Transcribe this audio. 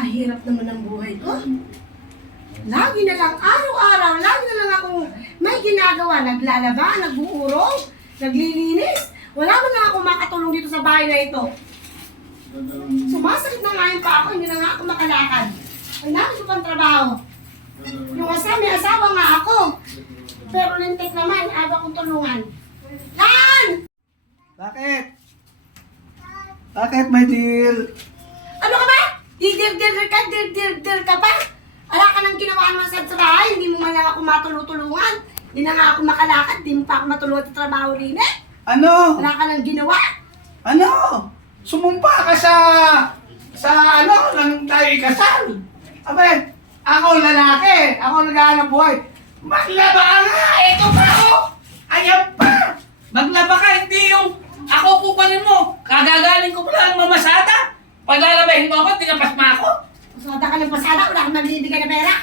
Napakahirap naman ang buhay ko. Lagi na lang, araw-araw, lagi na lang akong may ginagawa. Naglalaba, nagbuurong, naglilinis. Wala man lang ako makatulong dito sa bahay na ito. Sumasakit na nga yung pa ako, hindi na nga ako makalakad. Ang dami ko pang trabaho. Yung may asawa nga ako. Pero lintik naman, ayaw akong tulungan. Lan! Bakit? Bakit, my dear? Ano ka ba? Dir ka pa? Wala ka nang ginawa naman sa bahay, hindi mo man lang ako matulungan. Hindi na nga ako makalakad, hindi mo pa ako matulungan sa trabaho rin eh. Ano? Wala ka nang ginawa. Ano? Sumumpa ka sa nang tayo ikasal. Abay, ako lalaki, ako naghahanap buhay. Maglaba ka nga! Ito pa ako! Ayan pa! Maglaba ka, hindi yung ako kukunin mo. Kagagaling ko pala ang mamasada. Paglalabahin mo ako, tinapas mo ako. Masada ka ng pasada, wala kang magbibigay na pera.